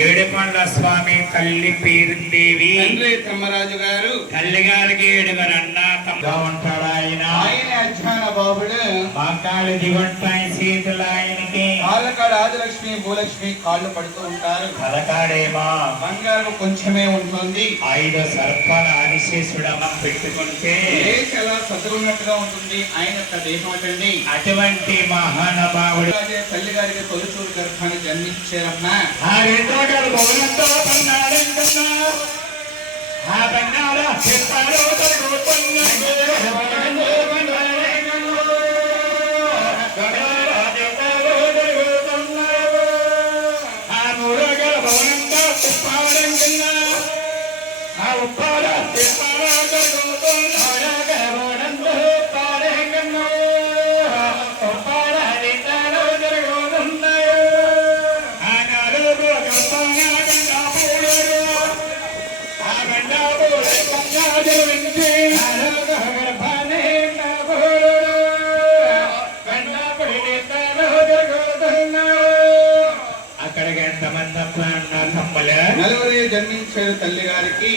ఏడుకొండ స్వామి తల్లి పేరుందేవి. తండ్రి తిమ్మరాజు గారు. తల్లి గారికి 7 అన్న తమ్ముగా ఉంటాడు. ఆయన అజ్ఞాన బాబుడు. మకాళ్ళు దిగుంటాయి సీతలు ఆయనకి. కాళ్ళకాడ ఆదిలక్ష్మి భూలక్ష్మి కాళ్ళు పడుతూ ఉంటారు. కలకాడేమో బంగారం కొంచెమే ఉంటుంది. 5 సర్పాల ఆదిశేషుడమ్మ పెట్టుకుంటే చాలా సదురున్నట్టుగా ఉంటుంది. ఆయన దేశం అటండి. అటువంటి మహానుభావుడు తల్లి గారికి తొలిచూరు గర్భాన్ని జన్మించారమ్మా. ఆ 2 భవనంతో పన్నాడంటున్నా ఆ పన్నాడ చెప్పారు ఆ 3 భవనంతో ఉప్పాడంటున్నా ఆ ఉప్పాడ చెప్పారు అక్కడికి ఎంతమంది తమ్ములు నలుగురు జన్మించారు తల్లి గారికి.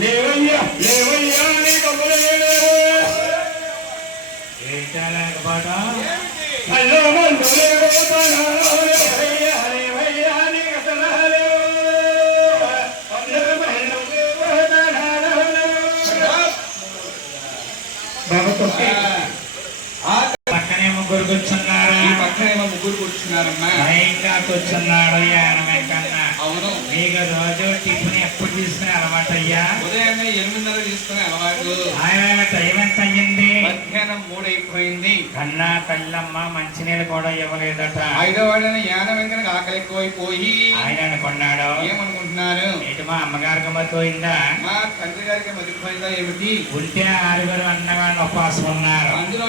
లేవయ్యా లేవయ్యా నీకు పాట హలో పక్కనే ముగ్గురు కూర్చున్నారు. పక్కనేమో ముగ్గురు కూర్చున్నారమ్మా. ఇంకా కూర్చున్నాడు కన్నా. అవును. మీకు రోజు టిఫిన్ ఎప్పుడు తీసుకునే అలవాటు అయ్యా? ఉదయాన్నే 8:30 తీసుకునే అలవాటు. ఆయన టైం ఎంత అయ్యింది? మధ్యాహ్నం 3 అయిపోయింది. కన్నా తల్లమ్మ మంచినీళ్ళు కూడా ఇవ్వలేదట. 5వ వాడని యాన వెంకనకి ఆకలి ఎక్కువైపోయి ఆయన అనుకున్నాడు. ఏమనుకుంటున్నారు? ఇటు మా అమ్మగారికి మతిపోయిందా? మా తండ్రి గారికి మతిపోయిందా ఏమిటి? ఉంటే 6 అన్నగారిని ఉపవాసం ఉన్నారు. అందులో